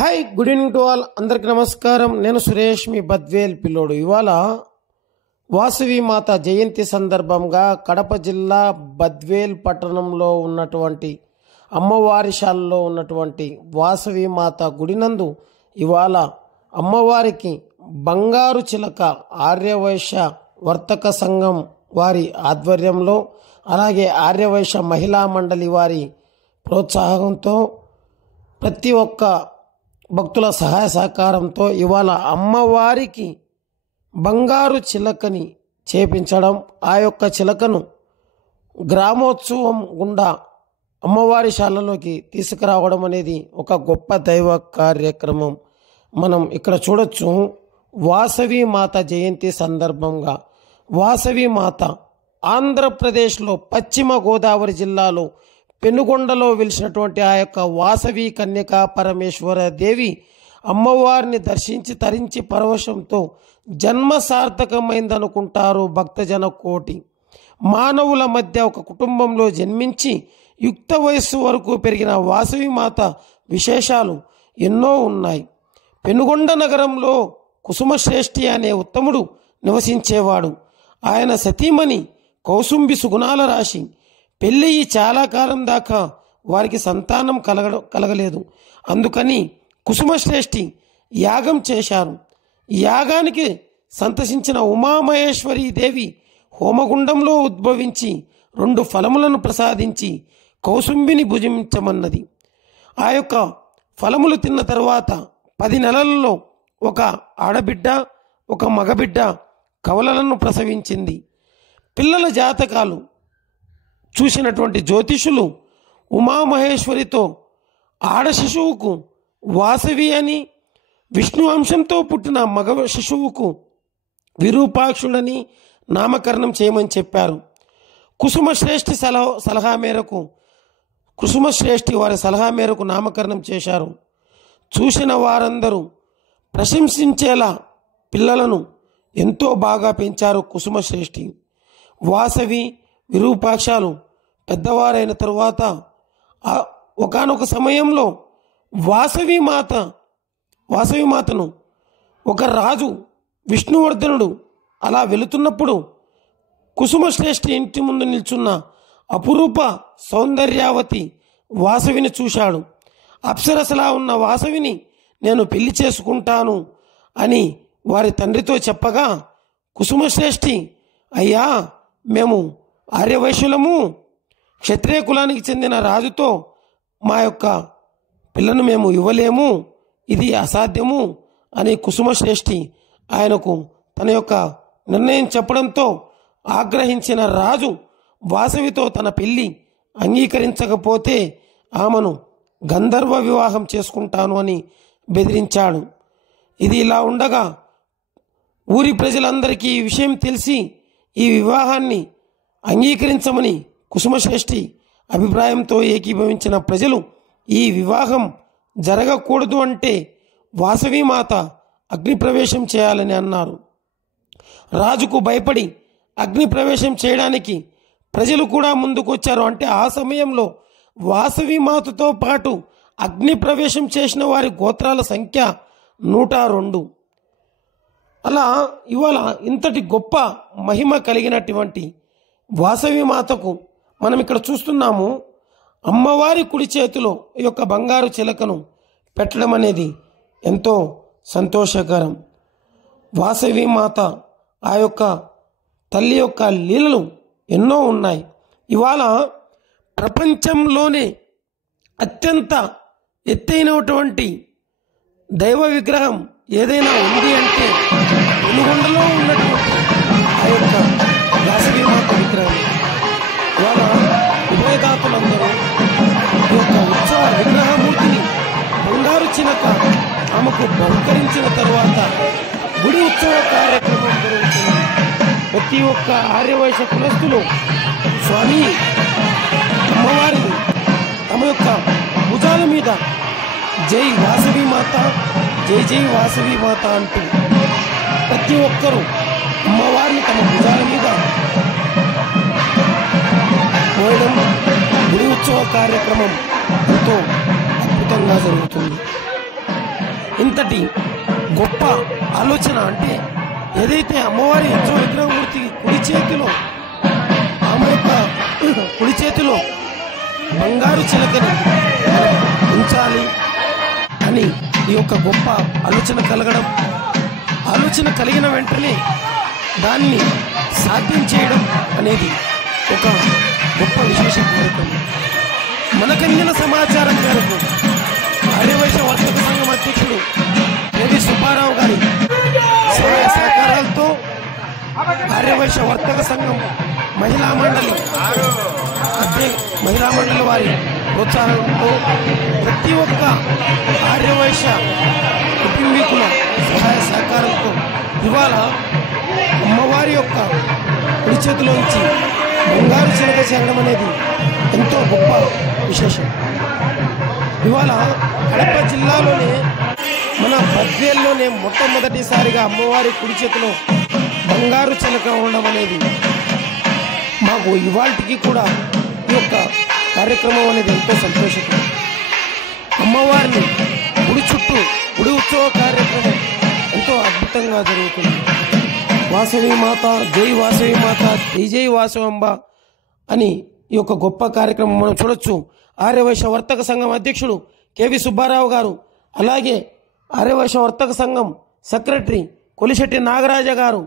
Hi, good evening to all. అందరికి నమస్కారం. నేను సురేష్, మీ బద్వేల్ పిల్లోడు. ఇవాళ వాసవి మాత జయంతి సందర్భంగా కడప జిల్లా బద్వేల్ పట్టణంలో ఉన్నటువంటి అమ్మవారిశాలలో ఉన్నటువంటి వాసవి మాత గుడినందు ఇవాళ అమ్మవారికి బంగారు చిలక ఆర్యవైశ్య వర్తక సంఘం వారి ఆధ్వర్యంలో, అలాగే ఆర్యవైశ్య మహిళా మండలి వారి ప్రోత్సాహంతో, ప్రతి ఒక్క భక్తుల సహాయ సహకారంతో ఇవాళ అమ్మవారికి బంగారు చిలకని చేపించడం, ఆ యొక్క చిలకను గ్రామోత్సవం గుండా అమ్మవారి శాలలోకి తీసుకురావడం అనేది ఒక గొప్ప దైవ కార్యక్రమం. మనం ఇక్కడ చూడొచ్చు. వాసవి మాత జయంతి సందర్భంగా వాసవి మాత ఆంధ్రప్రదేశ్లో పశ్చిమ గోదావరి జిల్లాలో పెనుగొండలో వెలిసినటువంటి ఆ యొక్క వాసవి కన్యకా పరమేశ్వర దేవి అమ్మవారిని దర్శించి తరించి పరవశంతో జన్మ సార్థకమైందనుకుంటారు భక్తజన కోటి. మానవుల మధ్య ఒక కుటుంబంలో జన్మించి యుక్త వయస్సు వరకు పెరిగిన వాసవి మాత విశేషాలు ఎన్నో ఉన్నాయి. పెనుగొండ నగరంలో కుసుమశ్రేష్ఠి అనే ఉత్తముడు నివసించేవాడు. ఆయన సతీమణి కౌసుంబి సుగుణాల రాశి. పెళ్ళయి చాలా కాలం దాకా వారికి సంతానం కలగలేదు. అందుకని కుసుమశ్రేష్ఠి యాగం చేశారు. యాగానికి సంతసించిన ఉమామహేశ్వరీ దేవి హోమగుండంలో ఉద్భవించి 2 ఫలములను ప్రసాదించి కౌసుంబిని భుజించమన్నది. ఆ యొక్క ఫలములు తిన్న తర్వాత 10 నెలలలో ఒక ఆడబిడ్డ, ఒక మగబిడ్డ కవలలను ప్రసవించింది. పిల్లల జాతకాలు చూసినటువంటి జ్యోతిషులు ఉమామహేశ్వరితో ఆడ శిశువుకు వాసవి అని, విష్ణు అంశంతో పుట్టిన మగ శిశువుకు విరూపాక్షుడని నామకరణం చేయమని చెప్పారు. కుసుమశ్రేష్ఠి వారి సలహా మేరకు నామకరణం చేశారు. చూసిన వారందరూ ప్రశంసించేలా పిల్లలను ఎంతో బాగా పెంచారు కుసుమశ్రేష్ఠి. వాసవి, విరూపాక్షాలు పెద్దవారైన తరువాత ఒకానొక సమయంలో వాసవి మాతను ఒక రాజు విష్ణువర్ధనుడు అలా వెళుతున్నప్పుడు కుసుమశ్రేష్ఠి ఇంటి ముందు నిల్చున్న అపురూప సౌందర్యావతి వాసవిని చూశాడు. అప్సరసలా ఉన్న వాసవిని నేను పెళ్లి చేసుకుంటాను అని వారి తండ్రితో చెప్పగా, కుసుమశ్రేష్ఠి, అయ్యా, మేము ఆర్యవైశ్యులము, క్షత్రియ కులానికి చెందిన రాజుతో మా యొక్క పిల్లను మేము ఇవ్వలేము, ఇది అసాధ్యము అని కుసుమశ్రేష్ఠి ఆయనకు తన యొక్క నిర్ణయం చెప్పడంతో ఆగ్రహించిన రాజు వాసవితో తన పెళ్లి అంగీకరించకపోతే ఆమెను గంధర్వ వివాహం చేసుకుంటాను అని బెదిరించాడు. ఇది ఇలా ఉండగా ఊరి ప్రజలందరికీ ఈ విషయం తెలిసి ఈ వివాహాన్ని అంగీకరించమని కుసుమశ్రేష్ఠి అభిప్రాయంతో ఏకీభవించిన ప్రజలు ఈ వివాహం జరగకూడదు అంటే వాసవి మాత అగ్నిప్రవేశం చేయాలని అన్నారు. రాజుకు భయపడి అగ్నిప్రవేశం చేయడానికి ప్రజలు కూడా ముందుకొచ్చారు. అంటే ఆ సమయంలో వాసవి మాతతో పాటు అగ్నిప్రవేశం చేసిన వారి గోత్రాల సంఖ్య 102. అలా ఇవాళ ఇంతటి గొప్ప మహిమ కలిగినటువంటి వాసవి మాతకు మనం ఇక్కడ చూస్తున్నాము. అమ్మవారి కుడి చేతిలో ఈ యొక్క బంగారు చిలకను పెట్టడం అనేది ఎంతో సంతోషకరం. వాసవి మాత ఆ యొక్క తల్లి యొక్క లీలలు ఎన్నో ఉన్నాయి. ఇవాళ ప్రపంచంలోనే అత్యంత ఎత్తైనటువంటి దైవ విగ్రహం ఏదైనా ఉంది అంటే పెనుగొండలో ఉన్నటువంటి ఆ యొక్క వాసవి మాత విగ్రహం. ఇవాళ ఉభయదాతలందరూ ఈ యొక్క ఉత్సవ విగ్రహమూర్తిని బంగారు చిలక ఆమెకు బహుకరించిన తరువాత గుడి ఉత్సవ కార్యక్రమం జరుగుతుంది. ప్రతి ఒక్క ఆర్యవైశ్య కులస్తులు స్వామి అమ్మవారిని తమ యొక్క భుజాల మీద జై వాసవి మాత, జై జై వాసవి మాత అంటూ ప్రతి ఒక్కరూ అమ్మవారిని తమ భుజాల మీద మోయడం, గుడి ఉత్సవ కార్యక్రమం ఎంతో అద్భుతంగా జరుగుతుంది. ఇంతటి గొప్ప ఆలోచన అంటే ఏదైతే అమ్మవారి ఉత్సవ విగ్రహమూర్తి కుడి చేతిలో బంగారు చిలకని ఉంచాలి అని ఈ యొక్క గొప్ప ఆలోచన కలిగిన వెంటనే దాన్ని సాధ్యం చేయడం అనేది ఒక గొప్ప విశేష కార్యక్రమం. మనకందిన సమాచారం మేరకు ఆర్యవైశ్య వర్తక సంఘం అధ్యక్షుడు కేవి సుబ్బారావు గారి సహాయ సహకారాలతో ఆర్యవైశ్య వర్తక సంఘం మహిళా మండలి వారి ప్రోత్సాహంతో ప్రతి ఒక్క ఆర్యవైశ్య కుటుంబీకుల సహాయ సహకారంతో ఇవాళ అమ్మవారి యొక్క కుడి చేతిలో ఇచ్చి బంగారు చిలక చేయడం అనేది ఎంతో గొప్ప విశేషం. ఇవాళ కడప జిల్లాలోనే మన బద్వేల్లోనే మొట్టమొదటిసారిగా అమ్మవారి కుడి చేతిలో బంగారు చిలక ఉండడం అనేది మాకు ఇవాళకి కూడా ఈ యొక్క కార్యక్రమం అనేది ఎంతో సంతోషకరం. అమ్మవారిని గుడి ఉత్సవ కార్యక్రమం ఎంతో అద్భుతంగా జరుగుతుంది. వాసవి మాత, జై వాసవి మాత, జై వాసవంబ అని ఈ యొక్క గొప్ప కార్యక్రమం మనం చూడొచ్చు. ఆర్యవైశ్య వర్తక సంఘం అధ్యక్షుడు కేవి సుబ్బారావు గారు, అలాగే ఆర్యవైశ్య వర్తక సంఘం సెక్రటరీ కొలిశెట్టి నాగరాజ గారు,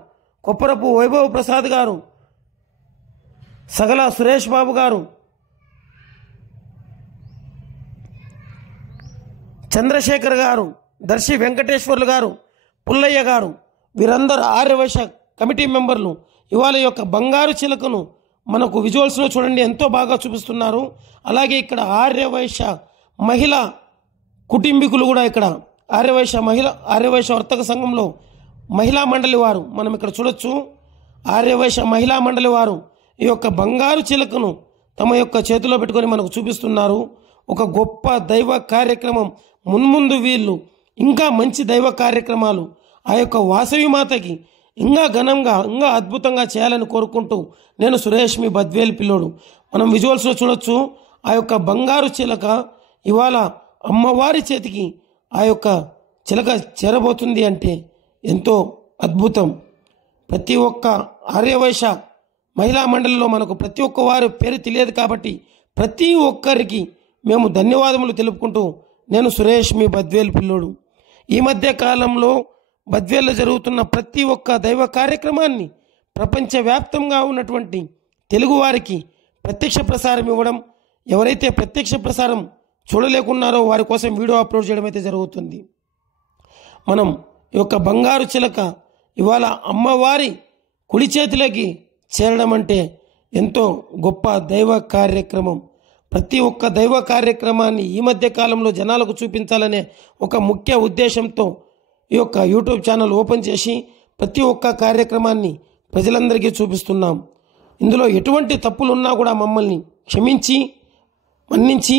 కొప్పరపు వైభవ్ ప్రసాద్ గారు, సగల సురేష్ బాబు గారు, చంద్రశేఖర్ గారు, దర్శి వెంకటేశ్వర్లు గారు, పుల్లయ్య గారు, వీరందరూ ఆర్యవైశ్య కమిటీ మెంబర్లు ఇవాళ యొక్క బంగారు చిలకను మనకు విజువల్స్లో చూడండి ఎంతో బాగా చూపిస్తున్నారు. అలాగే ఇక్కడ ఆర్యవైశ్య మహిళా కుటుంబీకులు కూడా ఇక్కడ ఆర్యవైశ్య వర్తక సంఘంలో మహిళా మండలి వారు మనం ఇక్కడ చూడొచ్చు. ఆర్యవైశ్య మహిళా మండలి వారు ఈ యొక్క బంగారు చిలకను తమ యొక్క చేతిలో పెట్టుకొని మనకు చూపిస్తున్నారు. ఒక గొప్ప దైవ కార్యక్రమం మున్ముందు వీళ్ళు ఇంకా మంచి దైవ కార్యక్రమాలు ఆ యొక్క వాసవి మాతకి ఇంకా ఘనంగా ఇంకా అద్భుతంగా చేయాలని కోరుకుంటూ నేను సురేష్ మీ బద్వేల్ పిల్లోడు. మనం విజువల్స్లో చూడొచ్చు ఆ యొక్క బంగారు చిలక ఇవాళ అమ్మవారి చేతికి ఆ యొక్క చిలక చేరబోతుంది అంటే ఎంతో అద్భుతం. ప్రతి ఒక్క ఆర్యవైశ్య మహిళా మండలిలో మనకు ప్రతి ఒక్క వారి పేరు తెలియదు కాబట్టి ప్రతి ఒక్కరికి మేము ధన్యవాదములు తెలుపుకుంటూ నేను సురేష్ మీ బద్వేల్ పిల్లోడు. ఈ మధ్య కాలంలో బద్వేల్లో జరుగుతున్న ప్రతి ఒక్క దైవ కార్యక్రమాన్ని ప్రపంచవ్యాప్తంగా ఉన్నటువంటి తెలుగు వారికి ప్రత్యక్ష ప్రసారం ఇవ్వడం, ఎవరైతే ప్రత్యక్ష ప్రసారం చూడలేకున్నారో వారి కోసం వీడియో అప్లోడ్ చేయడం అయితే జరుగుతుంది. మనం ఈ యొక్క బంగారు చిలక ఇవాళ అమ్మవారి కుడి చేతిలోకి చేరడం అంటే ఎంతో గొప్ప దైవ కార్యక్రమం. ప్రతి ఒక్క దైవ కార్యక్రమాన్ని ఈ మధ్య కాలంలో జనాలకు చూపించాలనే ఒక ముఖ్య ఉద్దేశంతో ఈ యొక్క యూట్యూబ్ ఛానల్ ఓపెన్ చేసి ప్రతి ఒక్క కార్యక్రమాన్ని ప్రజలందరికీ చూపిస్తున్నాం. ఇందులో ఎటువంటి తప్పులున్నా కూడా మమ్మల్ని క్షమించి మన్నించి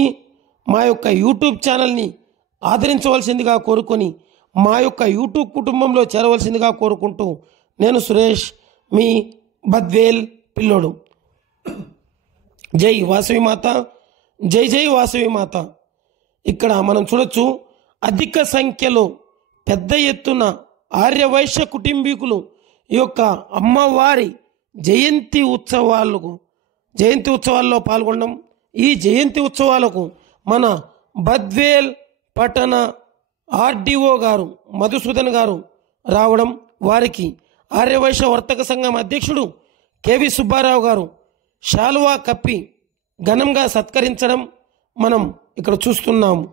మా యొక్క యూట్యూబ్ ఛానల్ని ఆదరించవలసిందిగా కోరుకొని మా యొక్క యూట్యూబ్ కుటుంబంలో చేరవలసిందిగా కోరుకుంటూ నేను సురేష్ మీ బద్వేల్ పిల్లోడు. జై వాసవి మాత, జై జై వాసవి మాత. ఇక్కడ మనం చూడొచ్చు అధిక సంఖ్యలో పెద్ద ఎత్తున ఆర్యవైశ్య కుటుంబీకులు ఈ యొక్క అమ్మవారి జయంతి ఉత్సవాల్లో పాల్గొనడం. ఈ జయంతి ఉత్సవాలకు మన బద్వేల్ పట్టణ ఆర్డీఓ గారు మధుసూదన్ గారు రావడం, వారికి ఆర్యవైశ్య వర్తక సంఘం అధ్యక్షుడు కేవి సుబ్బారావు గారు శాలువా కప్పి ఘనంగా సత్కరించడం మనం ఇక్కడ చూస్తున్నాము.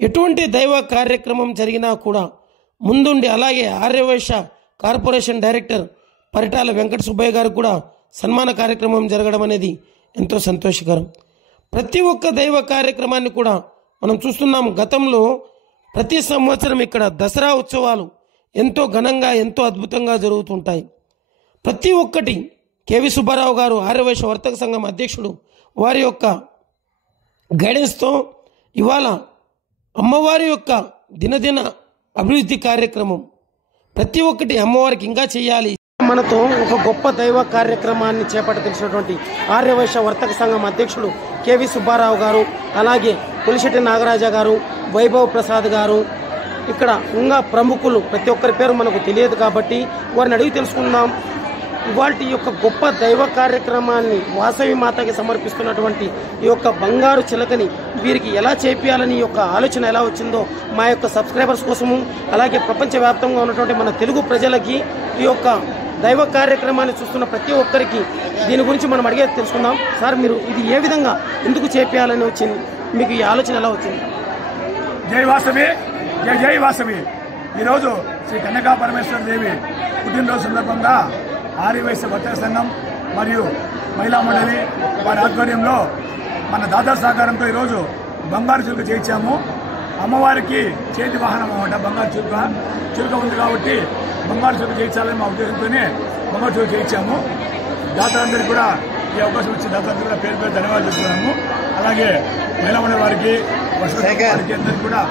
ఎటువంటి దైవ కార్యక్రమం జరిగినా కూడా ముందుండి, అలాగే ఆర్యవైశ్య కార్పొరేషన్ డైరెక్టర్ పరిటాల వెంకట సుబ్బయ్య గారికి కూడా సన్మాన కార్యక్రమం జరగడం అనేది ఎంతో సంతోషకరం. ప్రతి ఒక్క దైవ కార్యక్రమాన్ని కూడా మనం చూస్తున్నాం. గతంలో ప్రతి సంవత్సరం ఇక్కడ దసరా ఉత్సవాలు ఎంతో ఘనంగా ఎంతో అద్భుతంగా జరుగుతుంటాయి. ప్రతి ఒక్కటి కేవి సుబ్బారావు గారు ఆర్యవైశ్య వర్తక సంఘం అధ్యక్షుడు వారి యొక్క గైడెన్స్తో ఇవాళ అమ్మవారి యొక్క దినదిన అభివృద్ధి కార్యక్రమం ప్రతి ఒక్కటి అమ్మవారికి ఇంకా చేయాలి. మనతో ఒక గొప్ప దైవ కార్యక్రమాన్ని చేపట్టదలిచినటువంటి ఆర్యవైశ్య వర్తక సంఘం అధ్యక్షుడు కేవి సుబ్బారావు గారు, అలాగే కొలిశెట్టి నాగరాజ గారు, వైభవ్ ప్రసాద్ గారు, ఇక్కడ ఇంకా ప్రముఖులు ప్రతి ఒక్కరి పేరు మనకు తెలియదు కాబట్టి వారిని అడిగి తెలుసుకుందాం. ఇవాల్టి యొక్క గొప్ప దైవ కార్యక్రమాన్ని వాసవి మాతకి సమర్పిస్తున్నటువంటి ఈ యొక్క బంగారు చిలకని వీరికి ఎలా చేపియాలని ఈ యొక్క ఆలోచన ఎలా వచ్చిందో మా యొక్క సబ్స్క్రైబర్స్ కోసము, అలాగే ప్రపంచవ్యాప్తంగా ఉన్నటువంటి మన తెలుగు ప్రజలకి ఈ యొక్క దైవ కార్యక్రమాన్ని చూస్తున్న ప్రతి ఒక్కరికి దీని గురించి మనం అడిగేది తెలుసుకుందాం. సార్, మీరు ఇది ఏ విధంగా ఎందుకు చేపియాలని వచ్చింది, మీకు ఈ ఆలోచన ఎలా వచ్చింది? జై వాసవి, జై జై వాసవి. ఈరోజు శ్రీ కన్యకా పరమేశ్వర దేవి పుట్టినరోజు సందర్భంగా ఆర్యవైశ్య వర్తక సంఘం మరియు మహిళా మండలి వారి ఆధ్వర్యంలో మన దాతల సహకారంతో ఈరోజు బంగారు చిలుక చేయించాము. అమ్మవారికి చేతి వాహనం అన్నమాట బంగారు చిలుక ఉంది కాబట్టి బంగారు చిలుక చేయించాలని మా ఉద్దేశంతోనే బంగారు చిలుక చేయించాము. దాతలందరికీ కూడా ఈ అవకాశం ఇచ్చిన దాతలందరూ కూడా పేరు పేరు ధన్యవాదాలు చెప్తున్నాము. అలాగే మహిళా మండలి వారికి వారికి అందరికీ కూడా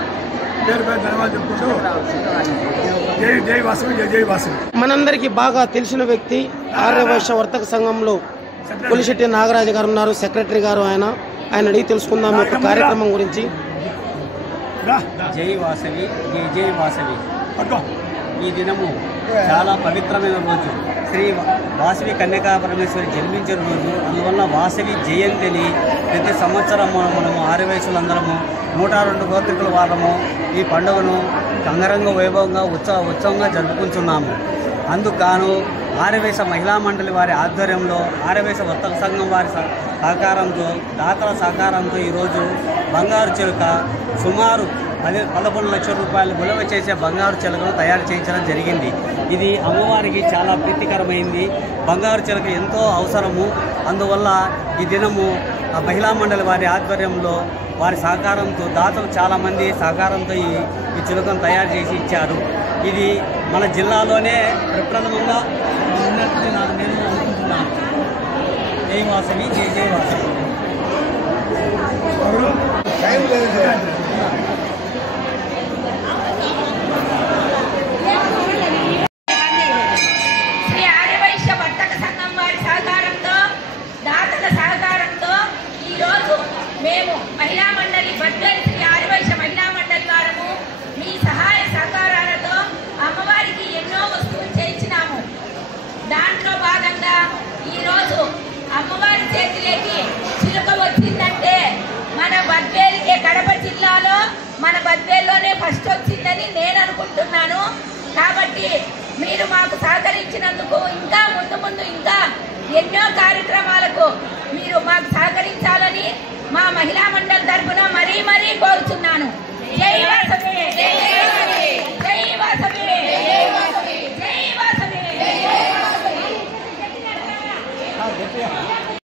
పేరు పేరు ధన్యవాదాలు చెప్పుకుంటూ జై జై వాసవి, జై జై వాసవి. మనందరికీ బాగా తెలిసిన వ్యక్తి ఆర్యవైశ్య వర్తక సంఘంలో కొలిశెట్టి నాగరాజు గారు ఉన్నారు, సెక్రటరీ గారు. ఆయన అడిగి తెలుసుకుందాం యొక్క కార్యక్రమం గురించి. జై వాసవి, జై జై వాసవి. ఈ దినము చాలా పవిత్రమైన రోజు. శ్రీ వాసవి కన్యకా పరమేశ్వరి జన్మించిన రోజు. అందువల్ల వాసవి జయంతిని ప్రతి సంవత్సరం మనము ఆర్యవైశ్యులందరము 102 గోత్రికుల వారము ఈ పండుగను అంగరంగ వైభవంగా ఉత్సవంగా జరుపుకుంటున్నాము. అందుకు ఆర్యవైశ్య మహిళా మండలి వారి ఆధ్వర్యంలో ఆర్యవైశ్య వర్తక సంఘం వారి సహకారంతో, దాతల సహకారంతో ఈరోజు బంగారు చిలుక సుమారు 11 లక్షల రూపాయలు విలువ చేసే బంగారు చిలుకను తయారు చేయించడం జరిగింది. ఇది అమ్మవారికి చాలా ప్రీతికరమైంది. బంగారు చిలుక ఎంతో అవసరము. అందువల్ల ఈ దినము మహిళా మండలి వారి ఆధ్వర్యంలో వారి సహకారంతో, దాతలు చాలామంది సహకారంతో ఈ చిలుకను తయారు చేసి ఇచ్చారు. ఇది మన జిల్లాలోనే ప్రప్రథమంగా ఉన్నట్టు నేను అనుకుంటున్నాను. జై వాసవి, జై జై వాసవి. మేము మహిళా మండలి బద్వేల్ శ్రీ ఆర్యవైశ్య మహిళా మండలి వారము మీ సహాయ సహకారాలతో అమ్మవారికి ఎన్నో వస్తువులు చేయించినాము. దాంట్లో భాగంగా ఈరోజు అమ్మవారి చేతిలోకి చిలుక వచ్చిందంటే మన బద్వేల్కే, కడప జిల్లాలో మన బద్వేల్లోనే ఫస్ట్ వచ్చిందని నేను అనుకుంటున్నాను. కాబట్టి మీరు మాకు సహకరించినందుకు ఇంకా ముందు ఇంకా ఎన్నో కార్యక్రమాలకు మీరు మాకు సహకరించాలని మా మహిళా మండలి తరఫున మరీ కోరుతున్నాను. జై వాసవి, జై వాసవి, జై వాసవి, జై వాసవి, జై వాసవి.